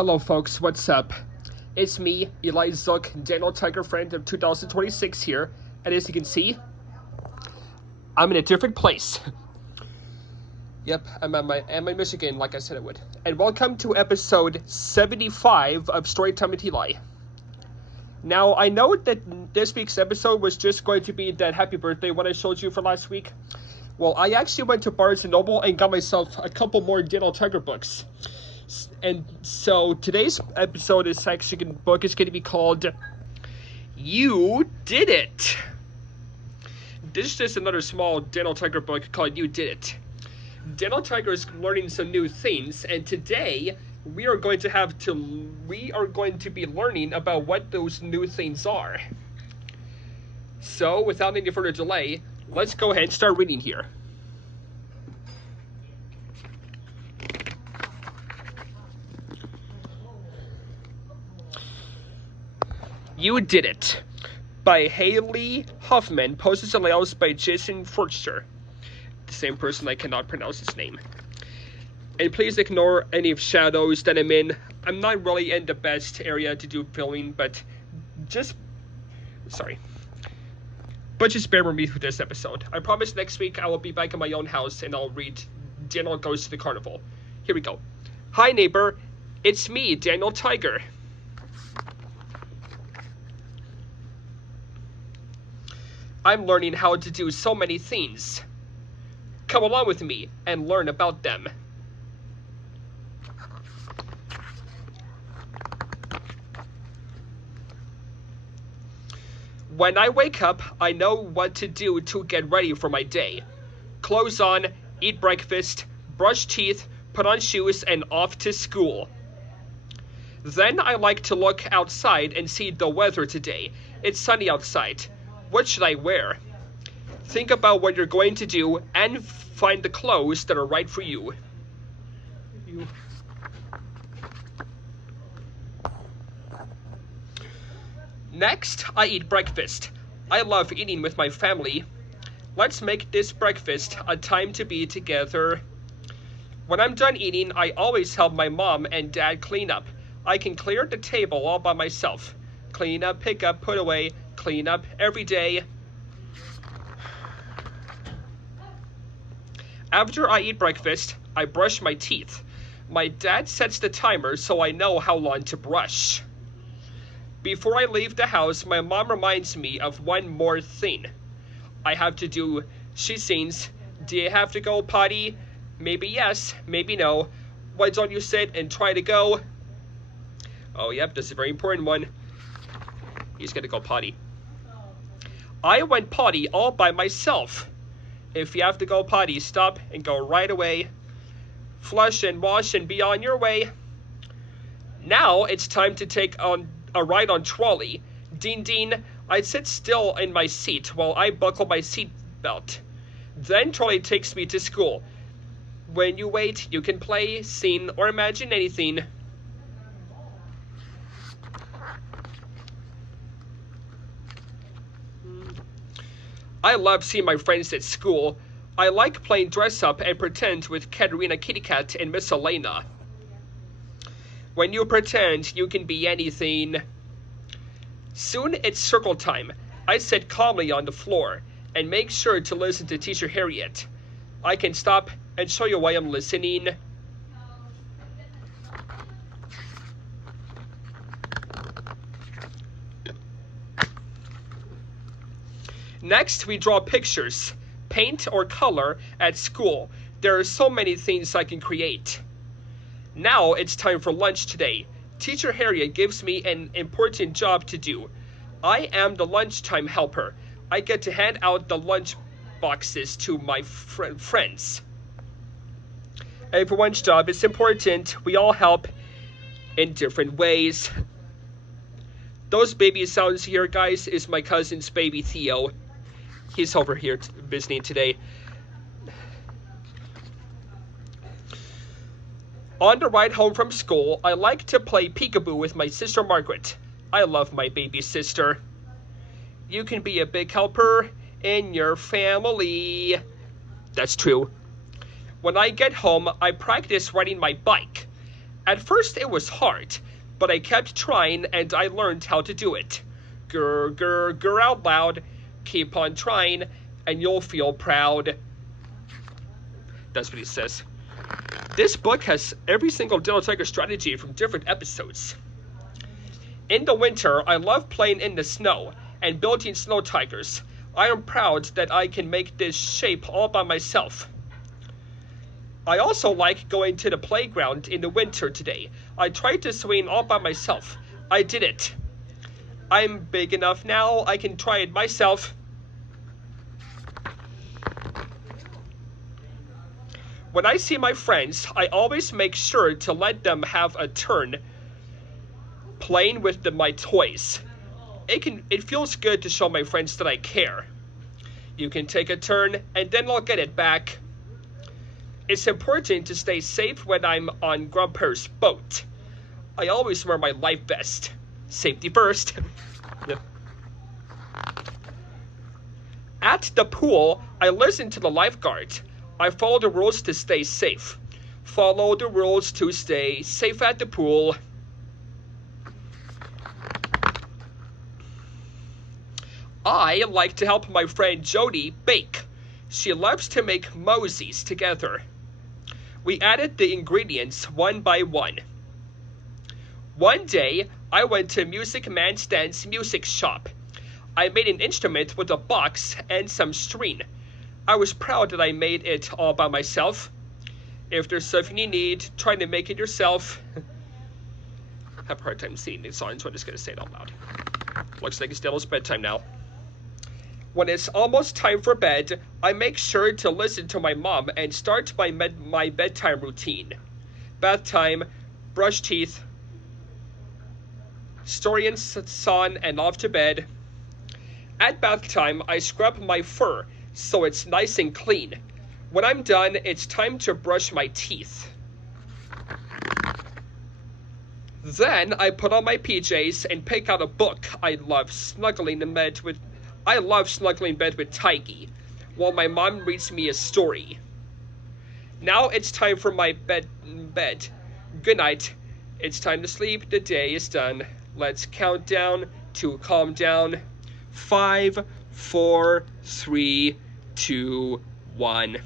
Hello folks, what's up? It's me, Eli Zook, Daniel Tiger Friend of 2026 here, and as you can see, I'm in a different place. Yep, I'm in Michigan like I said I would. And welcome to episode 75 of Storytime with Eli. Now, I know that this week's episode was just going to be that happy birthday one I showed you for last week. Well, I actually went to Barnes & Noble and got myself a couple more Daniel Tiger books. And so today's episode is actually book is going to be called You Did It. This is just another small Daniel Tiger book called You Did It. Daniel Tiger is learning some new things, and today we are going to be learning about what those new things are. So without any further delay, let's go ahead and start reading here. You Did It by Haley Huffman, posted and layouts by Jason Forster, the same person I cannot pronounce his name. And please ignore any shadows that I'm in. I'm not really in the best area to do filming, but just bear with me for this episode. I promise next week I will be back in my own house and I'll read Daniel Goes to the Carnival. Here we go. Hi neighbor, it's me, Daniel Tiger. I'm learning how to do so many things. Come along with me and learn about them. When I wake up, I know what to do to get ready for my day. Clothes on, eat breakfast, brush teeth, put on shoes, and off to school. Then I like to look outside and see the weather today. It's sunny outside. What should I wear? Think about what you're going to do and find the clothes that are right for you. Next, I eat breakfast. I love eating with my family. Let's make this breakfast a time to be together. When I'm done eating, I always help my mom and dad clean up. I can clear the table all by myself. Clean up, pick up, put away, clean up every day. After I eat breakfast, I brush my teeth. My dad sets the timer so I know how long to brush. Before I leave the house, my mom reminds me of one more thing I have to do. She sings, "Do you have to go potty? Maybe yes, maybe no. Why don't you sit and try to go?" Oh, yep, this is a very important one. He's gonna go potty. I went potty all by myself. If you have to go potty, stop and go right away. Flush and wash and be on your way. Now it's time to take on a ride on trolley. Ding ding. I sit still in my seat while I buckle my seat belt. Then trolley takes me to school. When you wait, you can play, sing, or imagine anything. I love seeing my friends at school. I like playing dress up and pretend with Katerina Kitty Cat and Miss Elena. When you pretend, you can be anything. Soon it's circle time. I sit calmly on the floor and make sure to listen to Teacher Harriet. I can stop and show you why I'm listening. Next, we draw pictures, paint or color at school. There are so many things I can create. Now it's time for lunch today. Teacher Harriet gives me an important job to do. I am the lunchtime helper. I get to hand out the lunch boxes to my friends. Everyone's job is important. We all help in different ways. Those baby sounds here, guys, is my cousin's baby Theo. He's over here visiting today. On the ride home from school, I like to play peekaboo with my sister Margaret. I love my baby sister. You can be a big helper in your family. That's true. When I get home, I practice riding my bike. At first it was hard, but I kept trying and I learned how to do it. Grr, grr, grr out loud. Keep on trying and you'll feel proud. That's what he says. This book has every single Dino Tiger strategy from different episodes. In the winter, I love playing in the snow and building snow tigers. I am proud that I can make this shape all by myself. I also like going to the playground in the winter today. I tried to swing all by myself. I did it. I'm big enough now, I can try it myself. When I see my friends, I always make sure to let them have a turn playing with my toys. It feels good to show my friends that I care. You can take a turn and then I'll get it back. It's important to stay safe when I'm on Grandpa's boat. I always wear my life vest. Safety first. At the pool, I listen to the lifeguard. I follow the rules to stay safe. Follow the rules to stay safe at the pool. I like to help my friend Jody bake. She loves to make mozies together. We added the ingredients one by one. One day, I went to Music Man Stan's music shop. I made an instrument with a box and some string. I was proud that I made it all by myself. If there's something you need, try to make it yourself. I have a hard time seeing these songs, so I'm just going to say it out loud. Looks like it's Daniel's bedtime now. When it's almost time for bed, I make sure to listen to my mom and start my bedtime routine. Bath time, brush teeth, story and song, and off to bed. At bath time, I scrub my fur so it's nice and clean. When I'm done, it's time to brush my teeth. Then I put on my PJs and pick out a book. I love snuggling in bed with Tiggy, while my mom reads me a story. Now it's time for my bed. Good night. It's time to sleep. The day is done. Let's count down to calm down. 5, 4, 3, 2, 1.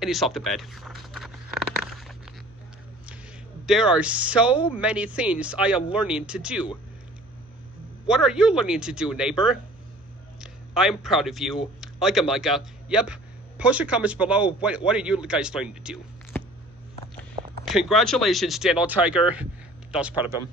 And he's off to bed. There are so many things I am learning to do. What are you learning to do, neighbor? I'm proud of you. Ugga mugga. Yep. Post your comments below. What are you guys learning to do? Congratulations, Daniel Tiger. I was proud of him.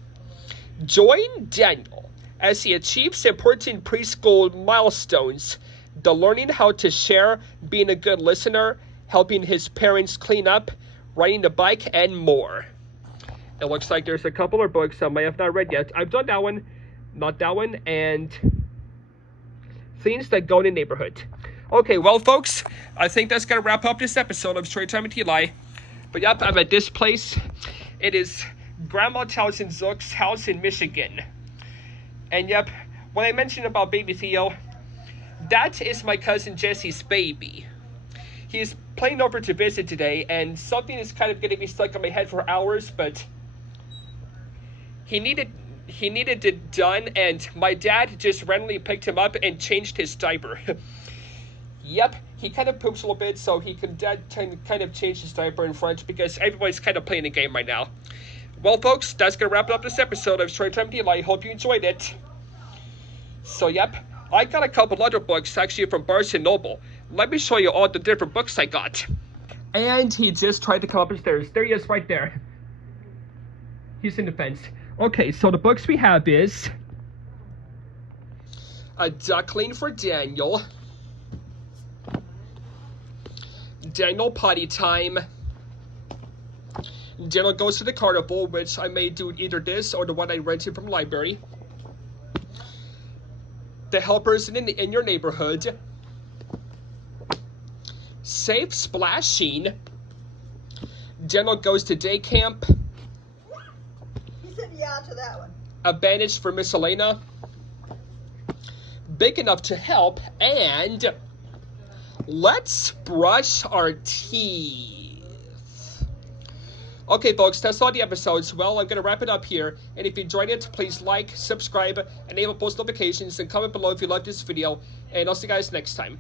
Join Daniel as he achieves important preschool milestones. The learning how to share, being a good listener, helping his parents clean up, riding the bike, and more. It looks like there's a couple of books I may have not read yet. I've done that one, not that one, and Things That Go in the Neighborhood. Okay, well, folks, I think that's going to wrap up this episode of Storytime with Eli. But yep, I'm at this place. It is Grandma Townsend Zook's house in Michigan. And yep, when I mentioned about baby Theo, that is my cousin Jesse's baby. He's playing over to visit today, and something is kind of getting me stuck in my head for hours, but he needed it done, and my dad just randomly picked him up and changed his diaper. Yep, he kind of poops a little bit, so he can kind of change his diaper in front, because everybody's kind of playing the game right now. Well, folks, that's going to wrap up this episode of Storytime with Eli. I hope you enjoyed it. So, yep, I got a couple other books, actually, from Barnes & Noble. Let me show you all the different books I got. And he just tried to come up the stairs. There he is, right there. He's in the fence. Okay, so the books we have is A Duckling for Daniel, Daniel Potty Time, Daniel Goes to the Carnival, which I may do either this or the one I rented from the library, The Helpers in Your Neighborhood, Safe Splashing, Daniel Goes to Day Camp, He said yeah to that one. A Bandage for Miss Elena, Big Enough to Help, and Let's Brush Our Teeth. Okay, folks, that's all the episodes. Well, I'm going to wrap it up here. And if you enjoyed it, please like, subscribe, enable post notifications, and comment below if you loved this video. And I'll see you guys next time.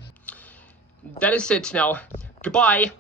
That is it now. Goodbye.